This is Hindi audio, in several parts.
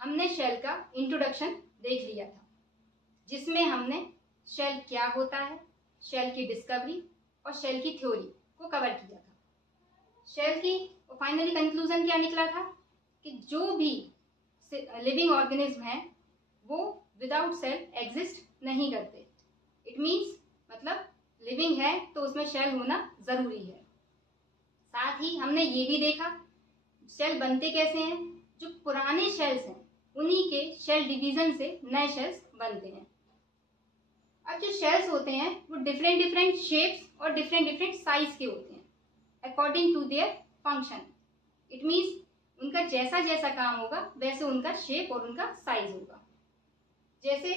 हमने शेल का इंट्रोडक्शन देख लिया था, जिसमें हमने शेल क्या होता है, शेल की डिस्कवरी और शेल की थ्योरी को कवर किया था। शेल की फाइनली कंक्लूजन क्या निकला था कि जो भी लिविंग ऑर्गेनिज्म है वो विदाउट सेल एग्जिस्ट नहीं करते। इट मीन्स मतलब लिविंग है तो उसमें शेल होना ज़रूरी है। साथ ही हमने ये भी देखा शेल बनते कैसे हैं। जो पुराने शेल्स हैं उन्हीं के शेल डिवीजन से नए शेल्स बनते हैं। अब जो शेल्स होते हैं वो डिफरेंट डिफरेंट शेप्स और डिफरेंट डिफरेंट साइज के होते हैं according to their function. It means उनका जैसा जैसा काम होगा वैसे उनका शेप और उनका साइज होगा। जैसे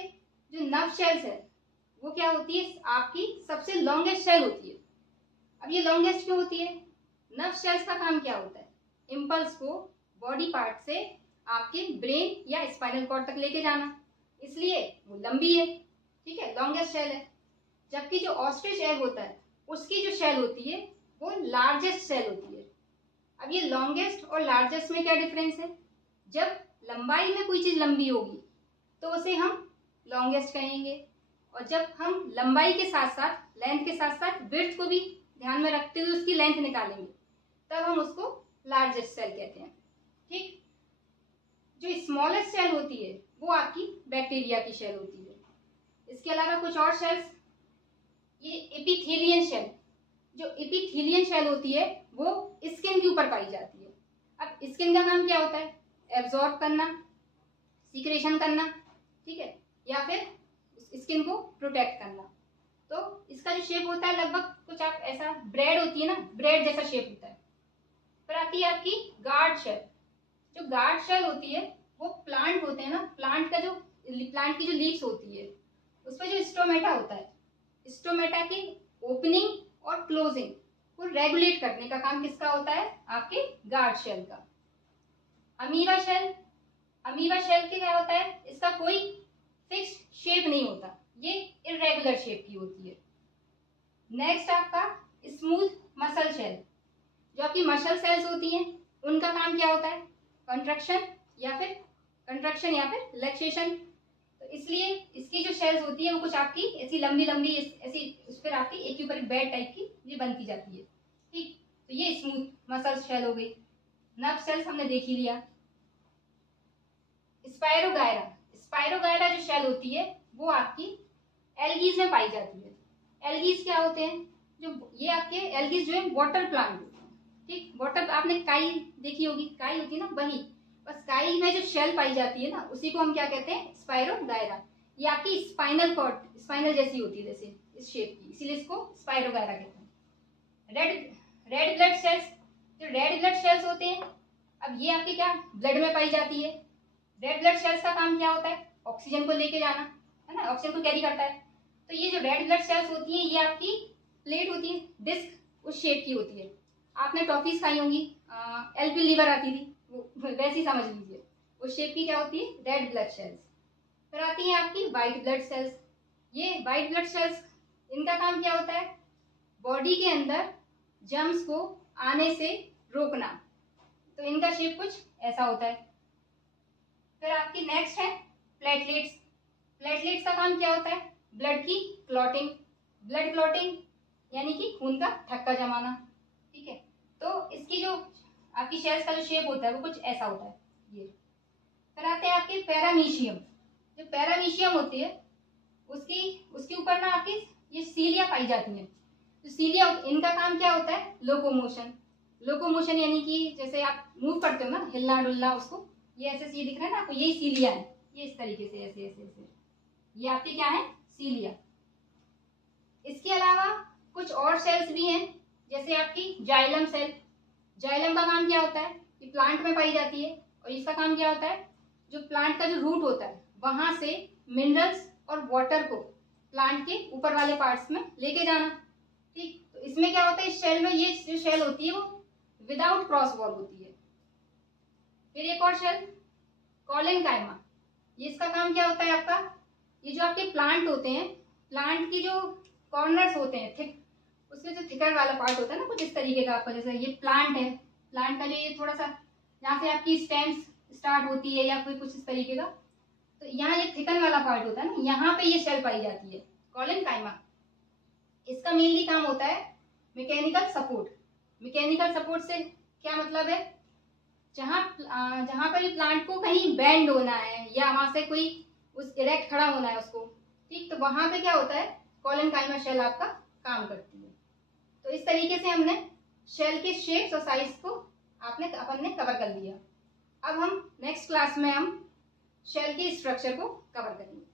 जो नर्व शेल्स है वो क्या होती है, आपकी सबसे लॉन्गेस्ट शेल होती है। अब ये लॉन्गेस्ट क्यों होती है? नर्व शेल्स का काम क्या होता है, इम्पल्स को बॉडी पार्ट से आपके ब्रेन या स्पाइनल कॉर्ड तक लेके जाना, इसलिए वो लंबी है, ठीक है, लॉन्गेस्ट शेल है। जबकि जो ऑस्ट्रिच एग होता है उसकी जो शेल होती है वो लार्जेस्ट शेल होती है। अब ये लॉन्गेस्ट और लार्जेस्ट में क्या डिफरेंस है? जब लंबाई में कोई चीज लंबी होगी तो उसे हम लॉन्गेस्ट कहेंगे, और जब हम लंबाई के साथ साथ लेंथ के साथ साथ विड्थ को भी ध्यान में रखते हुए उसकी लेंथ निकालेंगे तब हम उसको लार्जेस्ट सेल कहते हैं। ठीक, जो स्मॉलेस्ट सेल होती है वो आपकी बैक्टीरिया की शेल होती है। इसके अलावा कुछ और शेल्स, ये एपिथेलियन शेल, जो एपिथेलियन शेल होती है वो स्किन के ऊपर पाई जाती है। अब स्किन का काम क्या होता है? एब्जॉर्ब करना, सीक्रेशन करना, ठीक है, या फिर स्किन को प्रोटेक्ट करना। तो इसका जो शेप होता है लगभग कुछ आप ऐसा, ब्रेड होती है ना, ब्रेड जैसा शेप होता है। फिर आती है आपकी गार्ड शेल। जो गार्ड शेल होती है वो प्लांट होते हैं ना, प्लांट की जो लीव्स होती है उसमें जो स्टोमेटा होता है, स्टोमेटा की ओपनिंग और क्लोजिंग को रेगुलेट करने का काम किसका होता है? आपके गार्ड शेल का। अमीबा शेल, अमीबा शेल के क्या होता है? इसका कोई फिक्स शेप नहीं होता, ये इरेगुलर शेप की होती है। नेक्स्ट आपका स्मूथ मसल शेल। जो आपकी मसल सेल्स होती हैं उनका काम क्या होता है? कंट्रक्शन या फिर रिलैक्सेशन। तो इसलिए इसकी जो शेल्स होती है वो कुछ आपकी ऐसी लंबी लंबी ऐसी उस पर आपकी एक के ऊपर बेड टाइप की ये बनती जाती है। ठीक, तो ये स्मूथ मसल शेल हो गई। नर्व सेल्स हमने देख ही लिया। स्पायरोगायरा, स्पायरोगायरा जो शेल होती है वो आपकी एल्गीज में पाई जाती है। एल्गीज क्या होते हैं? जो ये आपके एल्गीज जो है वाटर प्लांट होते हैं। ठीक, वाटर, आपने काई देखी होगी, काई होती है ना, वही, बस काई में जो शेल पाई जाती है ना उसी को हम क्या कहते हैं? स्पायरोगायरा। ये आपकी स्पाइनल कॉर्ड, स्पाइनल जैसी होती है जैसे इस शेप की, इसीलिए इसको स्पायरोगायरा कहते हैं। रेड ब्लड सेल्स, जो रेड ब्लड सेल्स होते हैं, अब ये आपकी क्या ब्लड में पाई जाती है। रेड ब्लड सेल्स का काम क्या होता है? ऑक्सीजन को लेके जाना, है ना, ऑक्सीजन को कैरी करता है। तो ये जो रेड ब्लड सेल्स होती है ये आपकी प्लेट होती है, डिस्क उस शेप की होती है। आपने टॉफीज खाई होंगी, एलपी लीवर आती थी, वो वैसी समझ लीजिए, उस शेप की क्या होती है? Red blood cells. फिर आती है आपकी व्हाइट ब्लड सेल्स। ये व्हाइट ब्लड सेल्स, इनका काम क्या होता है? बॉडी के अंदर जर्म्स को आने से रोकना। तो इनका शेप कुछ ऐसा होता है। फिर आपकी नेक्स्ट है प्लेटलेट्स। प्लेटलेट्स का काम क्या होता है? ब्लड की क्लॉटिंग, ब्लड क्लॉटिंग यानी कि खून का थक्का जमाना। ठीक है, तो इसकी जो आपकी शेल्स का जो शेप होता है वो कुछ ऐसा होता है ये। फिर आते हैं आपके पैरामीशियम। जो पैरामीशियम होती है उसके ऊपर ना आपकी ये सीलिया पाई जाती है। तो सीलिया, इनका काम क्या होता है? लोकोमोशन। लोकोमोशन यानी कि जैसे आप मूव करते हो ना, हिलना डुलना, उसको ये ऐसे ये दिख रहा है ना आपको, यही सीलिया है। ये इस तरीके से ऐसे ऐसे ऐसे, ये आपके क्या है? सीलिया। इसके अलावा कुछ और सेल्स भी हैं, जैसे आपकी जाइलम सेल। जाइलम का काम क्या होता है? ये प्लांट में पाई जाती है और इसका काम क्या होता है? जो प्लांट का जो रूट होता है वहां से मिनरल्स और वाटर को प्लांट के ऊपर वाले पार्ट्स में लेके जाना। ठीक, तो इसमें क्या होता है? इस शेल में ये जो शेल होती है वो विदाउट क्रॉस वॉल होती है। फिर एक और शेल कॉलेनकाइमा। ये इसका काम क्या होता है आपका? ये जो आपके प्लांट होते हैं, प्लांट की जो कॉर्नर्स होते हैं थिक, उसमें जो थिकर वाला पार्ट होता है ना कुछ इस तरीके का आपका, जैसे ये प्लांट है, प्लांट का जो ये थोड़ा सा जहाँ से आपकी स्टेम्स स्टार्ट होती है या फिर कुछ इस तरीके का। तो यहाँ ये थिकन वाला पार्ट होता है ना, यहाँ पे ये शेल पाई जाती है कॉलेनकाइमा। इसका मेनली काम होता है मैकेनिकल सपोर्ट। मैकेनिकल सपोर्ट से क्या मतलब है, जहाँ पर प्लांट को कहीं बेंड होना है या वहां से कोई उस इरेक्ट खड़ा होना है उसको, ठीक, तो वहां पे क्या होता है, कॉलेनकाइमा शेल आपका काम करती है। तो इस तरीके से हमने शेल के शेप्स और साइज को अपन ने कवर कर लिया। अब हम नेक्स्ट क्लास में हम शेल के स्ट्रक्चर को कवर करेंगे।